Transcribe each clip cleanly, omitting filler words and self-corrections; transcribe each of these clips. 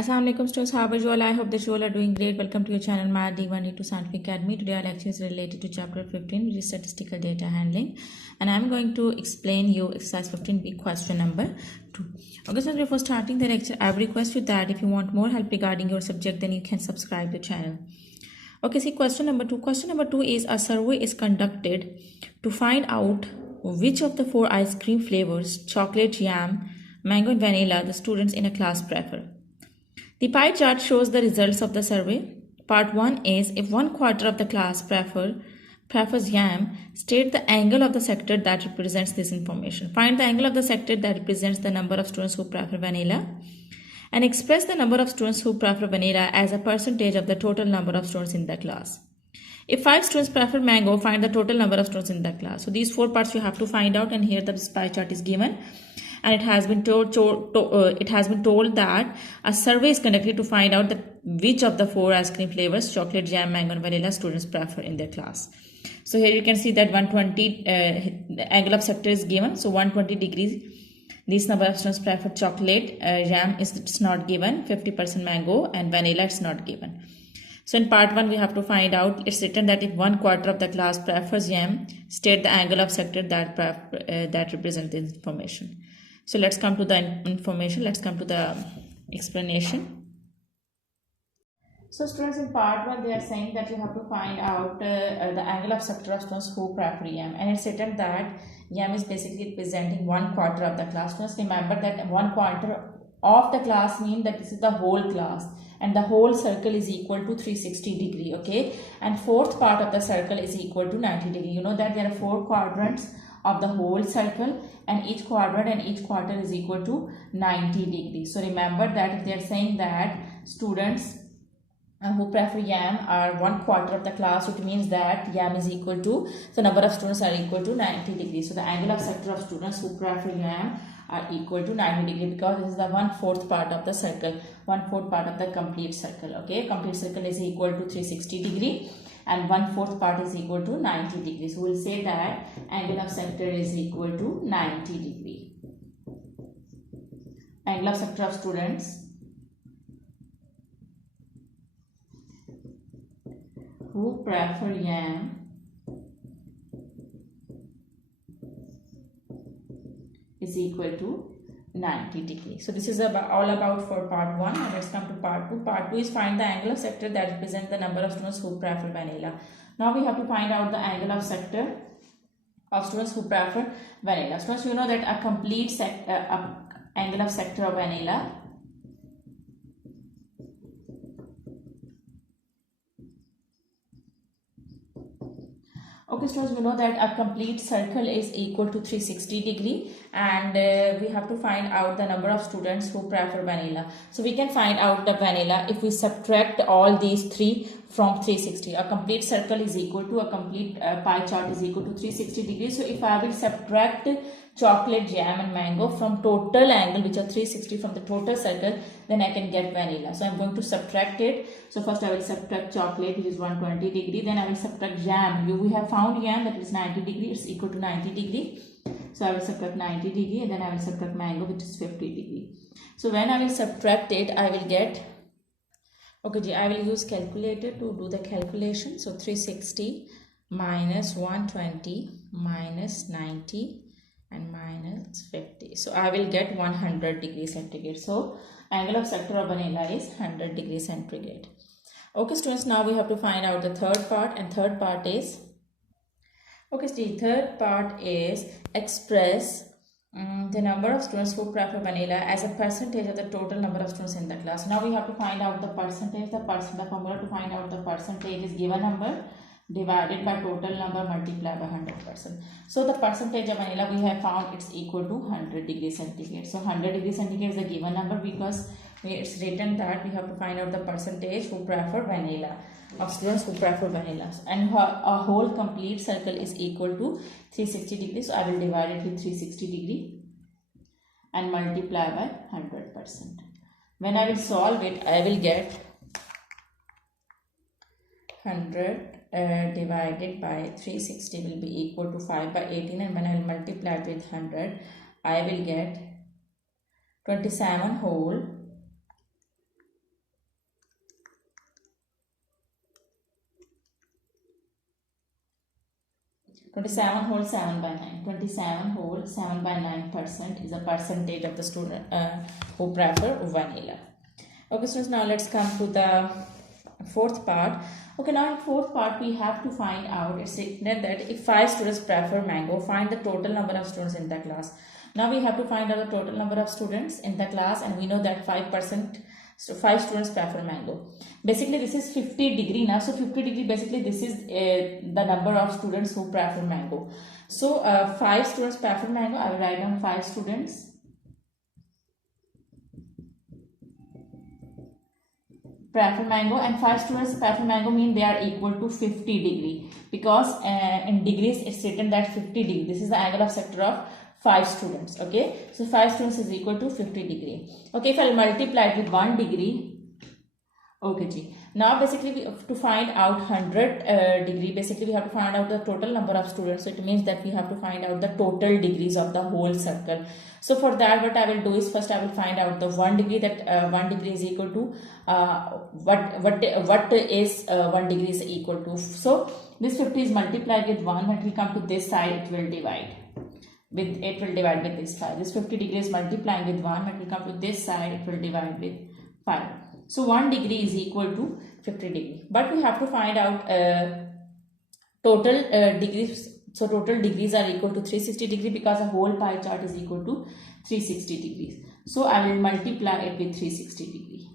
Assalamualaikum students, how are you all? I hope that you all are doing great. Welcome to your channel Math D1E2 Scientific Academy. Today our lecture is related to chapter 15, which is statistical data handling, and I'm going to explain you exercise 15b question number 2. Okay, so before starting the lecture, I request you that if you want more help regarding your subject, then you can subscribe the channel. Okay, see question number 2. Question number 2 is a survey is conducted to find out which of the 4 ice cream flavors, chocolate, jam, mango and vanilla, the students in a class prefer. The pie chart shows the results of the survey. Part 1 is if 1/4 of the class prefers yam, state the angle of the sector that represents this information. Find the angle of the sector that represents the number of students who prefer vanilla and express the number of students who prefer vanilla as a percentage of the total number of students in the class. If 5 students prefer mango, find the total number of students in the class. So these 4 parts you have to find out, and here the pie chart is given. And it has been told that a survey is conducted to find out which of the 4 ice cream flavors, chocolate, jam, mango and vanilla, students prefer in their class. So here you can see that 120 the angle of sector is given. So 120 degrees. This number of students prefer chocolate, jam it's not given, 50% mango and vanilla it's not given. So in part 1 we have to find out, it's written that if 1/4 of the class prefers jam, state the angle of sector that represents the information. So let's come to the information, let's come to the explanation. So students, in part 1 they are saying that you have to find out the angle of sector of students who prefer yam, and it's written that yam is basically representing 1/4 of the class. Students, remember that 1/4 of the class means that this is the whole class, and the whole circle is equal to 360 degree, okay, and fourth part of the circle is equal to 90 degree. You know that there are 4 quadrants of the whole circle, and each quadrant and each quarter is equal to 90 degrees. So remember that if they are saying that students who prefer yam are 1/4 of the class, it means that yam is equal to, the number of students are equal to 90 degrees. So the angle of sector of students who prefer yam are equal to 90 degree, because this is the 1/4 part of the circle, 1/4 part of the complete circle. Okay, complete circle is equal to 360 degree and 1/4 part is equal to 90 degrees. So we'll say that angle of sector is equal to 90 degree. Angle of sector of students who prefer yam is equal to 90 degrees. So this is all about for part 1. Now let's come to part 2. Part 2 is find the angle of sector that represents the number of students who prefer vanilla. Now we have to find out the angle of sector of students who prefer vanilla. Students, you know that a complete angle of sector of vanilla Okay students, we know that a complete circle is equal to 360 degree, and we have to find out the number of students who prefer vanilla. So we can find out the vanilla if we subtract all these 3 from 360. A complete circle is equal to, a complete pie chart is equal to 360 degrees. So if I will subtract chocolate, jam and mango from total angle, which are 360, from the total circle, then I can get vanilla. So I'm going to subtract it. So first I will subtract chocolate, which is 120 degree. Then I will subtract jam. We have found jam that is 90 degree. It's equal to 90 degree. So I will subtract 90 degree, and then I will subtract mango, which is 50 degree. So when I will subtract it, I will get, okay, I will use calculator to do the calculation. So 360 minus 120 minus 90 and minus 50. So I will get 100 degrees centigrade. So angle of sector of vanilla is 100 degrees centigrade. Okay students, now we have to find out the third part, and third part is, okay, so the third part is express the number of students who prefer vanilla as a percentage of the total number of students in the class. Now we have to find out the percentage. The formula to find out the percentage is given number divided by total number multiplied by 100%. So the percentage of vanilla we have found, it's equal to 100 degrees centigrade. So 100 degrees centigrade is the given number, because it's written that we have to find out the percentage who prefer vanilla, of students who prefer vanilla, and a whole complete circle is equal to 360 degrees. So I will divide it with 360 degree and multiply by 100%. When I will solve it, I will get 100 divided by 360 will be equal to 5 by 18, and when I will multiply it with 100, I will get 27 whole 27 whole 7 by 9. 27 whole 7 by 9% is a percentage of the student who prefer vanilla. Okay, students, now let's come to the fourth part. Okay, now in fourth part we have to find out, it's written that if 5 students prefer mango, find the total number of students in the class. Now we have to find out the total number of students in the class, and we know that 5%, so 5 students prefer mango. Basically this is 50 degree now, so 50 degree basically this is the number of students who prefer mango. So 5 students prefer mango. I will write down 5 students prefer mango, and 5 students prefer mango mean they are equal to 50 degree, because in degrees it's written that 50 degree. This is the angle of sector of 5 students. Okay, so 5 students is equal to 50 degree. Okay, if I multiply it with 1 degree, okay ji. Now basically we have to find out 100 degree, basically we have to find out the total number of students. So it means that we have to find out the total degrees of the whole circle. So for that what I will do is, first I will find out the 1 degree, that 1 degree is equal to what is 1 degree is equal to. So this 50 is multiplied with 1, when it will come to this side it will divide with, it will divide with this 5. This 50 degrees multiplying with 1, when it will come to this side it will divide with 5. So 1 degree is equal to 50 degree. But we have to find out total degrees. So total degrees are equal to 360 degree, because a whole pie chart is equal to 360 degrees. So I will multiply it with 360 degree.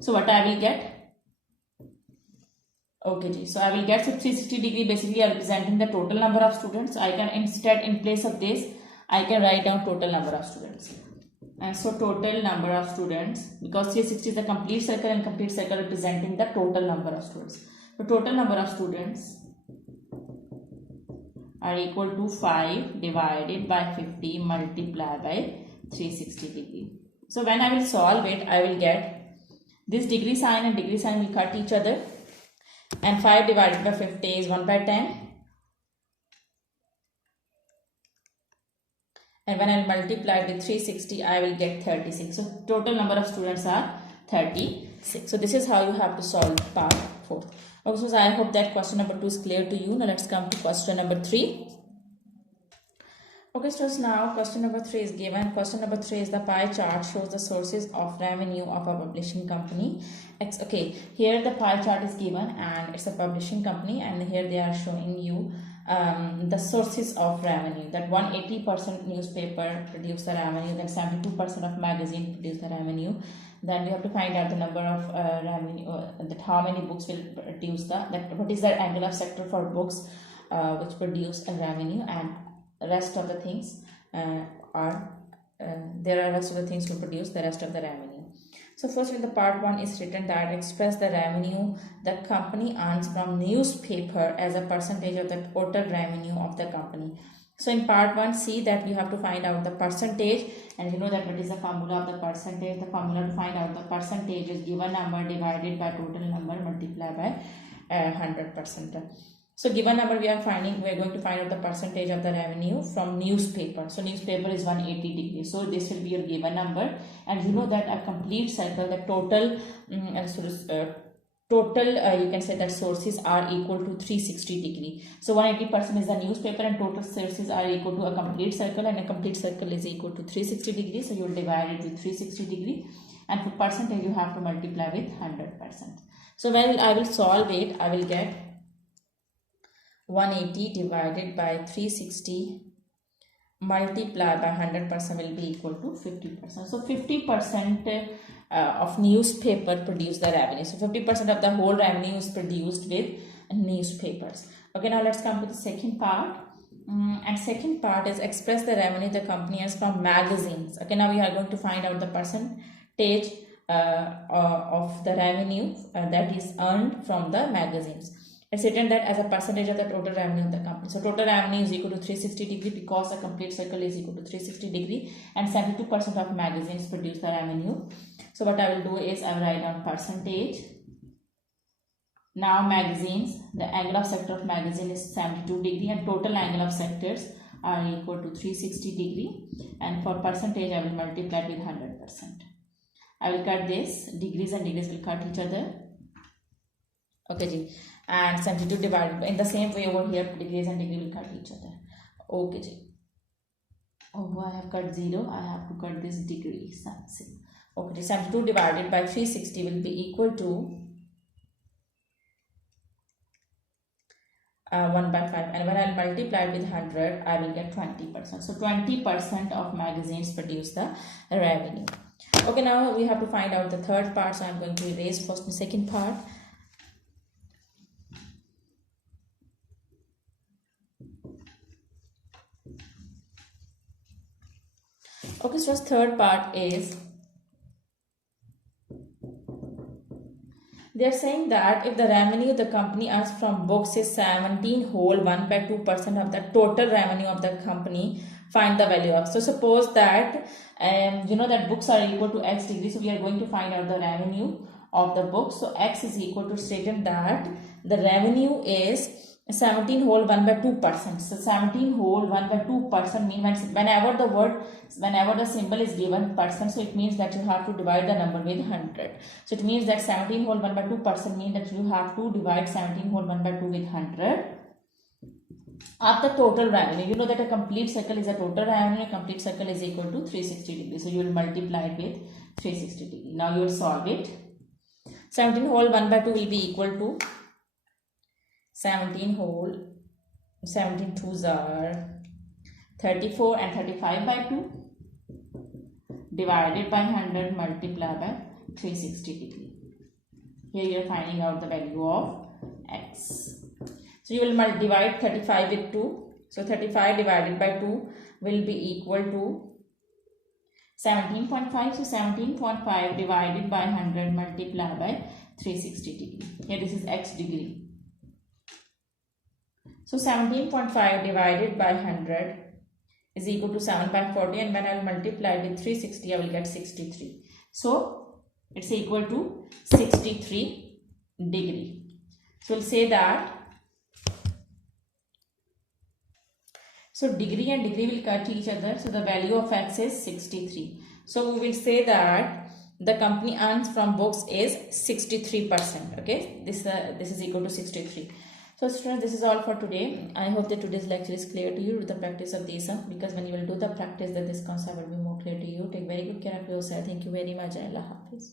So what I will get? Okay, so I will get 360 degree basically are representing the total number of students. I can instead, in place of this, I can write down total number of students. And so total number of students, because 360 is the complete circle and complete circle representing the total number of students. So total number of students are equal to 5 divided by 50 multiplied by 360 degree. So when I will solve it, I will get this degree sign and degree sign will cut each other, and 5 divided by 50 is 1 by 10. And when I multiply with 360, I will get 36. So total number of students are 36. So this is how you have to solve part 4. Okay, so I hope that question number 2 is clear to you. Now let's come to question number 3. Okay, so now question number 3 is given. Question number 3 is the pie chart shows the sources of revenue of a publishing company. Okay, here the pie chart is given and it's a publishing company, and here they are showing you the sources of revenue, that 180% newspaper produce the revenue, then 72% of magazine produce the revenue. Then we have to find out the number of revenue, that how many books will produce that what is the angle of sector for books which produce a revenue, and the rest of the things there are rest of the things will produce the rest of the revenue. So first in the part 1 is written that express the revenue the company earns from newspaper as a percentage of the total revenue of the company. So in part 1, see that you have to find out the percentage, and you know that what is the formula of the percentage. The formula to find out the percentage is given number divided by total number multiplied by 100%. So given number we are going to find out the percentage of the revenue from newspaper. So newspaper is 180 degrees. So this will be your given number, and you know that a complete circle, the total you can say that sources are equal to 360 degree. So 180% is the newspaper, and total sources are equal to a complete circle, and a complete circle is equal to 360 degrees. So you will divide it with 360 degree, and for percentage you have to multiply with 100%. So when I will solve it, I will get 180 divided by 360 multiplied by 100% will be equal to 50%. So 50% of newspaper produce the revenue. So 50% of the whole revenue is produced with newspapers. Okay, now let's come to the second part. And second part is express the revenue the company has from magazines. Okay, now we are going to find out the percentage of the revenue that is earned from the magazines. It's written that as a percentage of the total revenue of the company. So total revenue is equal to 360 degree, because a complete circle is equal to 360 degree, and 72% of magazines produce the revenue. So what I will do is I will write down percentage. Now magazines, the angle of sector of magazine is 72 degree, and total angle of sectors are equal to 360 degree, and for percentage I will multiply with 100%. I will cut this, degrees and degrees will cut each other. Okay ji. And 72 divided by, in the same way over here degrees and degree will cut each other. Okay ji. Oh, I have cut 0. I have to cut this degree something. Okay, 72 divided by 360 will be equal to 1 by 5, and when I'll multiply it with 100 I will get 20%. So 20% of magazines produce the revenue. Okay, now we have to find out the third part, so I'm going to erase first and second part. Okay, so third part is they're saying that if the revenue the company earns from books is 17 whole 1 by 2% of the total revenue of the company, find the value of. So suppose that you know that books are equal to x degree, so we are going to find out the revenue of the book. So x is equal to stated that the revenue is 17 whole 1 by 2%. So 17 whole 1 by 2% means whenever the symbol is given percent, so it means that you have to divide the number with 100. So it means that 17 whole 1 by 2% means that you have to divide 17 whole 1 by 2 with 100 of the total revenue. You know that a complete circle is a total revenue. A complete circle is equal to 360 degrees. So you will multiply it with 360 degrees. Now you will solve it. 17 whole 1 by 2 will be equal to 17 whole 17 twos are 34 and 35 by 2 divided by 100 multiplied by 360 degree. Here you are finding out the value of x. So you will divide 35 with 2. So 35 divided by 2 will be equal to 17.5. So 17.5 divided by 100 multiplied by 360 degree. Here this is x degree. So 17.5 divided by 100 is equal to 7 by 40, and when I will multiply with 360 I will get 63. So it's equal to 63 degree. So we'll say that, so degree and degree will cut each other, so the value of x is 63. So we will say that the company earns from books is 63%. Okay, this is equal to 63. So students, this is all for today. I hope that today's lecture is clear to you with the practice of this, because when you will do the practice, that this concept will be more clear to you. Take very good care of yourself. Thank you very much. Allah Hafiz.